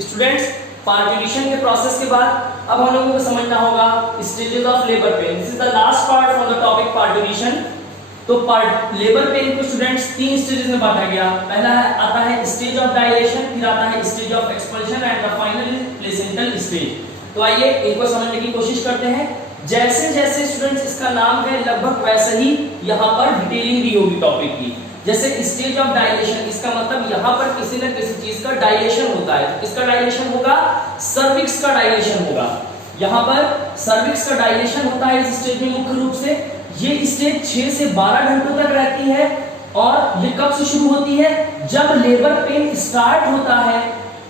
Students, partition के process के बाद अब हम लोगों को समझना होगा stages of labour pen. This is the last part from the topic partition. तो लेबर पेन को स्टूडेंट्स 3 स्टेजेस में बांटा गया। पहला आता है स्टेज ऑफ डायलेशन, फिर आता है stage of expulsion and the final placental stage. तो आइए इनको समझने की कोशिश करते हैं। जैसे जैसे स्टूडेंट्स इसका नाम है लगभग वैसे ही यहाँ पर डिटेलिंग दी होगी टॉपिक की। जैसे स्टेज ऑफ डायलेशन, इसका मतलब यहाँ पर किसी न किसी चीज का डायलेशन होता है। किसका डायलेशन होगा? सर्विक्स का डायलेशन होगा। यहाँ पर सर्विक्स का डायलेशन होता है इस स्टेज में मुख्य रूप से। ये स्टेज 6 से 12 घंटों तक रहती है और ये कब से शुरू होती है? जब लेबर पेन स्टार्ट होता है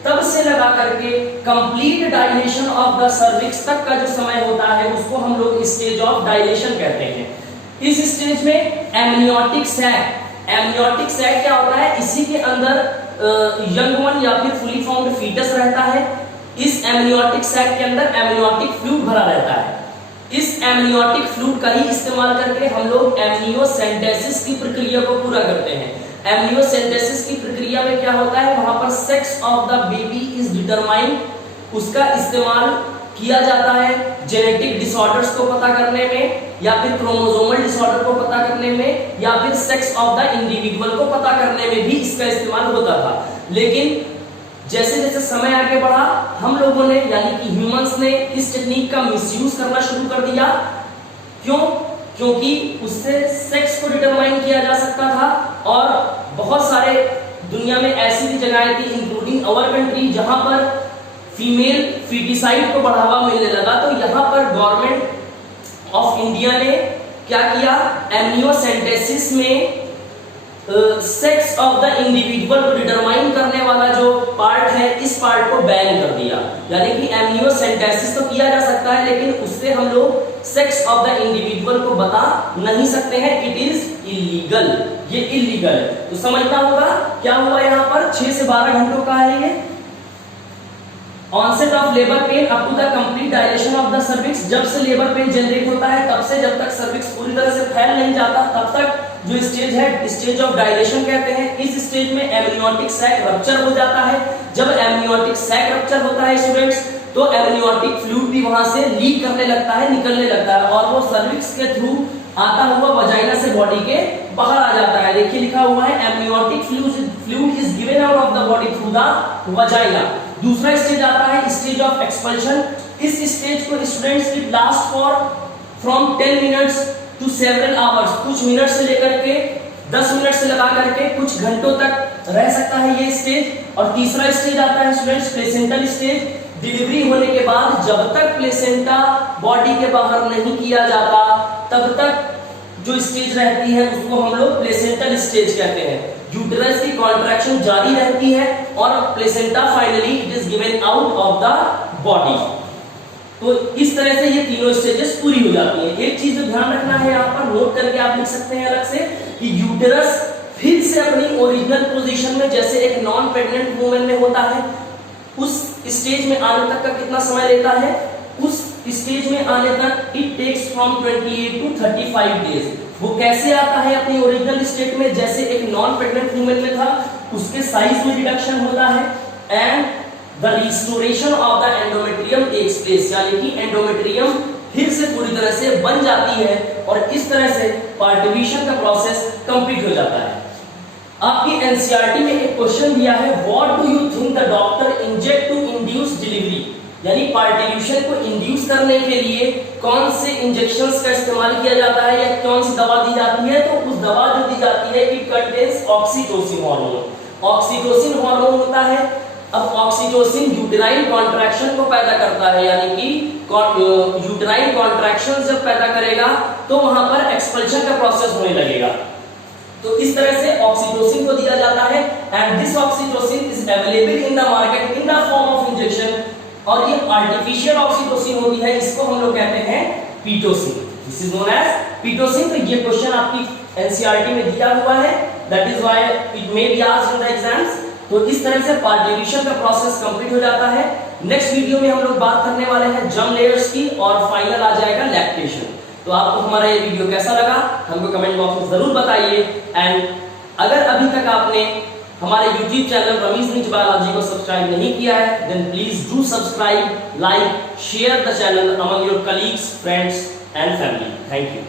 तब से लगा करके complete dilation of the cervix तक का जो समय होता है उसको हम लोग स्टेज ऑफ डायलेशन कहते हैं। इस स्टेज में एमनियोटिक सैक, एमनियोटिक सैक क्या होता है? इसी के अंदर यंग वन या फिर फुली फॉर्म्ड फीटस रहता है। इस एमनियोटिक सैक के अंदर एमनियोटिक फ्लूइड भरा रहता है। इस एमनियोटिक फ्लूइड का ही इस्तेमाल करके हम लोग एमनियोसेंटेसिस की प्रक्रिया को पूरा करते हैं। एमनियोसेंटेसिस की प्रक्रिया में क्या होता है? वहां पर sex of the baby is determined, उसका इस्तेमाल किया जाता है जेनेटिक डिसऑर्डर्स को पता करने में, या फिर क्रोमोसोमल डिसऑर्डर को पता करने में, या फिर सेक्स ऑफ द इंडिविजुअल को पता करने में भी इसका इस्तेमाल होता था। लेकिन जैसे जैसे समय आगे बढ़ा हम लोगों ने यानी कि ह्यूमंस ने इस टेक्निक का मिसयूज करना शुरू कर दिया। क्यों? क्योंकि उससे सेक्स को डिटरमाइन किया जा सकता था और बहुत सारे दुनिया में ऐसी भी जगहें थी इंक्लूडिंग आवर कंट्री जहां पर फीमेल फीटिसाइड को बढ़ावा मिलने लगा। तो यहाँ पर गवर्नमेंट ऑफ इंडिया ने क्या किया? एमनियोसेंटेसिस में सेक्स ऑफ द इंडिविजुअल को डिटरमाइन करने वाला जो पार्ट है इस पार्ट को बैन कर दिया। यानी कि एमनियोसेंटेसिस तो किया जा सकता है लेकिन उससे हम लोग सेक्स ऑफ द इंडिविजुअल को बता नहीं सकते हैं। इट इज इलीगल, ये इलीगल है। तो समझना होगा क्या हुआ यहाँ पर। 6 से 12 घंटों का है ये। Onset of labour pain up to the complete dilation of the cervix, जब से लेबर पेन जनरेट होता है तब से जब तक सर्विक्स पूरी तरह से फैल नहीं जाता तब तक जो स्टेज है स्टेज ऑफ डायलेशन कहते हैं। इस स्टेज में एमनियोटिक सैक रप्चर हो जाता है। जब एमनियोटिक सैक रप्चर होता है स्टूडेंट्स तो एमनियोटिक फ्लूइड भी वहां से लीक करने लगता है, निकलने लगता है और वो सर्विक्स के थ्रू आता हुआ वजाइना से बॉडी के बाहर आ जाता है। देखिए लिखा हुआ है amniotic fluid is given out of the body through the vagina. दूसरा स्टेज आता है स्टेज ऑफ एक्सपल्शन। इस स्टेज को students it last for from 10 minutes to several hours, कुछ मिनट से लेकर के 10 मिनट से लगा करके कुछ घंटों तक रह सकता है ये स्टेज। और तीसरा स्टेज आता है स्टूडेंट्स प्लेसेंटल स्टेज। डिलीवरी होने के बाद जब तक प्लेसेंटा बॉडी के बाहर नहीं किया जाता तब तक जो स्टेज रहती है उसको हम लोग प्लेसेंटल स्टेज कहते हैं। यूटेरस की कॉन्ट्रैक्शन जारी रहती है और placenta finally it is given out of the body. तो इस तरह से ये तीनों स्टेजेस पूरी हो जाती हैं। एक चीज जो ध्यान रखना है यहाँ पर नोट करके आप लिख सकते हैं अलग से कि यूटेरस फिर से अपनी ओरिजिनल पोजीशन में जैसे एक नॉन प्रेग्नेंट वुमन में होता है उस स्टेज में आने तक का कितना समय लेता है? उस स्टेज में आने तक it takes from 28 to 35 days. वो कैसे आता है अपनी ओरिजिनल स्टेट में जैसे एक नॉन प्रेग्नेंट वुमन में था, उसके साइज में रिडक्शन होता है and the restoration of the endometrium takes place, यानी कि एंडोमेट्रियम फिर से पूरी तरह से बन जाती है और इस तरह से पार्टिशन का प्रोसेस कंप्लीट हो जाता है। आपकी एनसीईआरटी में एक क्वेश्चन दिया है what do you think the doctor inject to induce delivery, यानी पार्टिशन को इंड्यूस करने के लिए कौन से इंजेक्शंस का इस्तेमाल किया जाता है या कौन सी दवा दी जाती है? तो उस दवा जो दी जाती है it contains oxytocin hormone. Oxytocin hormone होता है। अब ऑक्सीटोसिन यूटेराइन कॉन्ट्रैक्शन को पैदा करता है, यानी कि यूटेराइन कॉन्ट्रैक्शन जब पैदा करेगा तो वहां पर एक्सपल्शन का प्रोसेस होने लगेगा। तो इस तरह से ऑक्सीटोसिन को दिया जाता है and this oxytocin is available in the market in the form of injection. और ये आर्टिफिशियल ऑक्सीटोसिन होती है, इसको हम लोग कहते हैं Pitocin. This is known as Pitocin. तो ये क्वेश्चन आपकी एनसीईआरटी में दिया हुआ है, that is why it may be asked in the exams. तो इस तरह से पार्टिशन का प्रोसेस कंप्लीट हो जाता है। नेक्स्ट वीडियो में हम लोग बात करने वाले हैं जर्म लेयर्स की और फाइनल आ जाएगा लैक्टेशन। तो आपको हमारा ये वीडियो कैसा लगा हमको कमेंट बॉक्स में जरूर बताइए। एंड अगर अभी तक आपने हमारे YouTube चैनल रमीज निज बायोलॉजी को सब्सक्राइब नहीं किया है, then please do subscribe, like, share the channel among your colleagues, friends and family. Thank you.